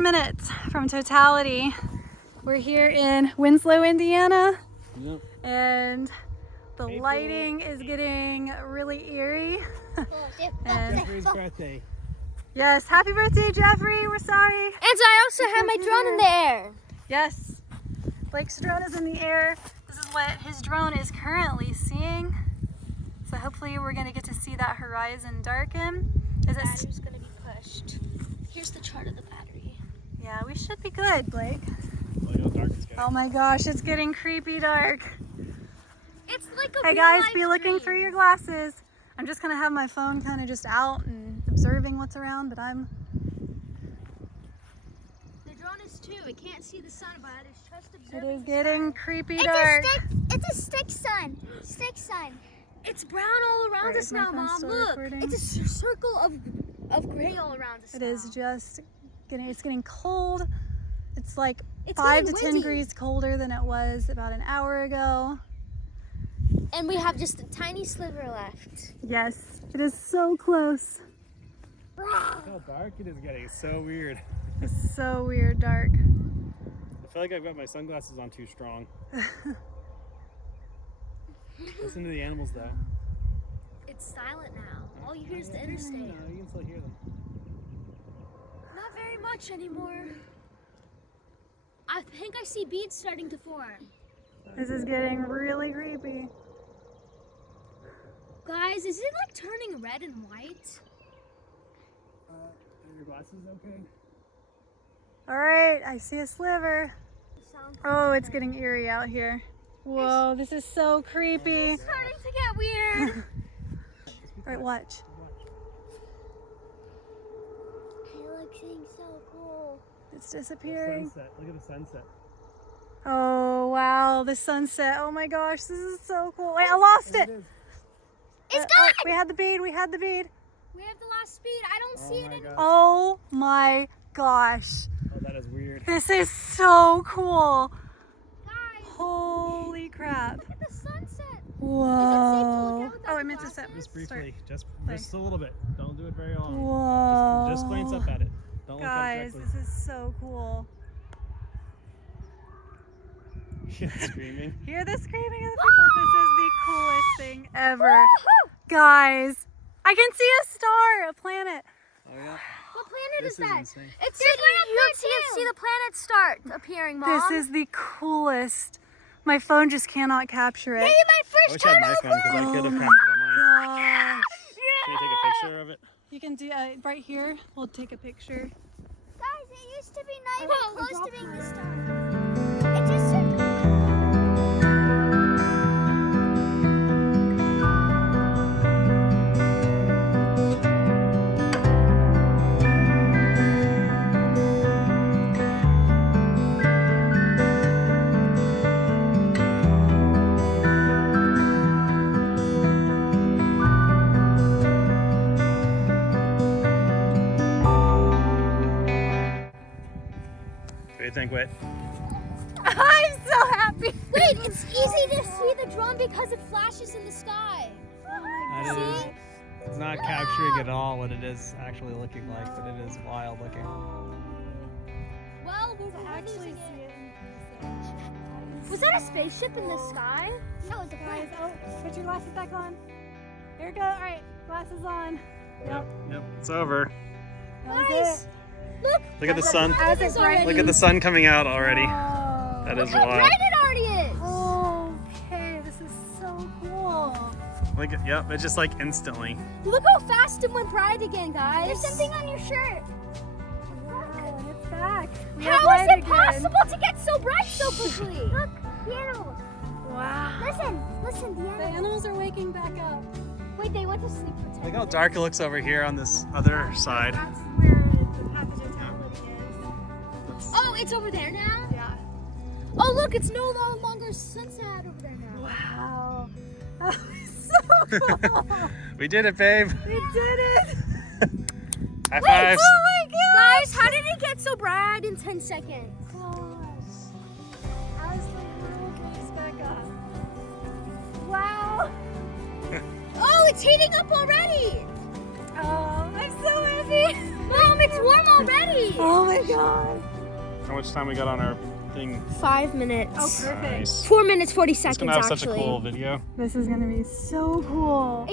4 minutes from totality. We're here in Winslow, Indiana. Yep. And the lighting is getting really eerie. And Jeffrey's birthday. yes, happy birthday, Jeffrey. We're sorry. And I also have my drone in the air. Yes, Blake's drone is in the air. This is what his drone is currently seeing. So hopefully we're gonna get to see that horizon darken. The battery's gonna be pushed. Here's the chart of the battery. Yeah, we should be good, Blake. Look how dark it's getting. Oh my gosh, it's getting creepy dark. It's like a Hey guys, be looking through your glasses. I'm just gonna have my phone kind of just out and observing what's around, but The drone is too. It can't see the sun, but it's just it observing. is getting creepy dark. It's a stick sun. Stick sun. It's brown all around Right, us is my now, phone Mom. still Look, recording? it's a circle of gray all around us. It is just getting cold. It's like It's 5 to getting 10 windy. degrees colder than it was about an hour ago. And we have just a tiny sliver left. Yes, it is so close. Look how dark it is getting. It's so weird. It's so weird dark. I feel like I've got my sunglasses on too strong. Listen to the animals though. It's silent now. All you hear is the interstate. No, you can still hear them. Not very much anymore. I think I see beads starting to form. This is getting really creepy. Guys, is it like turning red and white? Are your glasses okay? All right, I see a sliver. Oh, it's getting eerie out here. Whoa, this is so creepy. It's starting to get weird. All right, watch. It looks so cool. It's disappearing. Sunset. Look at the sunset. Oh, wow, the sunset. Oh my gosh, this is so cool. Wait, I lost it. It's Oh, gone. we had the bead, we had the bead. We have the last speed. I don't see it my anymore. gosh. Oh my gosh. Oh, that is weird. This is so cool. Guys, Holy crap. look at the sunset. Whoa. out without Oh, I the meant to set. Just start. briefly. Just Play. a little bit. Don't do it very long. Whoa. Just glance up at it. Don't look Guys, at it this is so cool. directly. Yeah, screaming. Hear the screaming of the people. This is the coolest thing ever. Guys, I can see a star, a planet. Oh yeah. What planet This is that? insane. It's you see the planets start appearing, Mom. This is the coolest. My phone just cannot capture it. Maybe my I first wish I had my phone because I could have captured it on mine. Gosh. Can you take a picture of it? You can do right here. We'll take a picture. Guys, it used to be not even Whoa, close drop to being that. this star. It just What do you think, Whit? I'm so happy. Wait, it's easy to see the drone because it flashes in the sky. That is, it's not capturing at all what it is actually looking like, but it is wild looking. Well, we're Actually losing see it. it. Was that a spaceship in the sky? no, it's a Guys, plane. oh, put your glasses back on. Here we go. All right, glasses on. Yep. Yep, it's over. That was Guys, it. look. Look at the sun. As it's already- Look at the sun coming out already. Oh. That is How wild. bright it already is. Okay, this is so cool. Look at, yep, it's just like instantly. Look how fast it went bright again, guys. There's something on your shirt. Oh, it's back. We have How light is it again. possible to get so bright so quickly? Look, the animals. Wow. Listen, the The animals. animals are waking back up. Wait, they went to sleep for 10 Look how dark it looks over here on this other side. That's where the pathogentality is. Oh, it's over there now? Yeah. Oh, look, it's no longer sunset over there now. Wow. That was so cool. We did it, babe. We did it. High fives. Oh my god. Guys, how did it get so bright in 10 seconds? Gosh. As the world wakes back up. Wow. Oh, it's heating up already. Oh, I'm so happy. Mom, it's warm already. Oh my god. How much time we got on our thing? 5 minutes. Oh, perfect. Nice. 4 minutes, 40 It's seconds gonna have actually. such a cool video. This is gonna be so cool.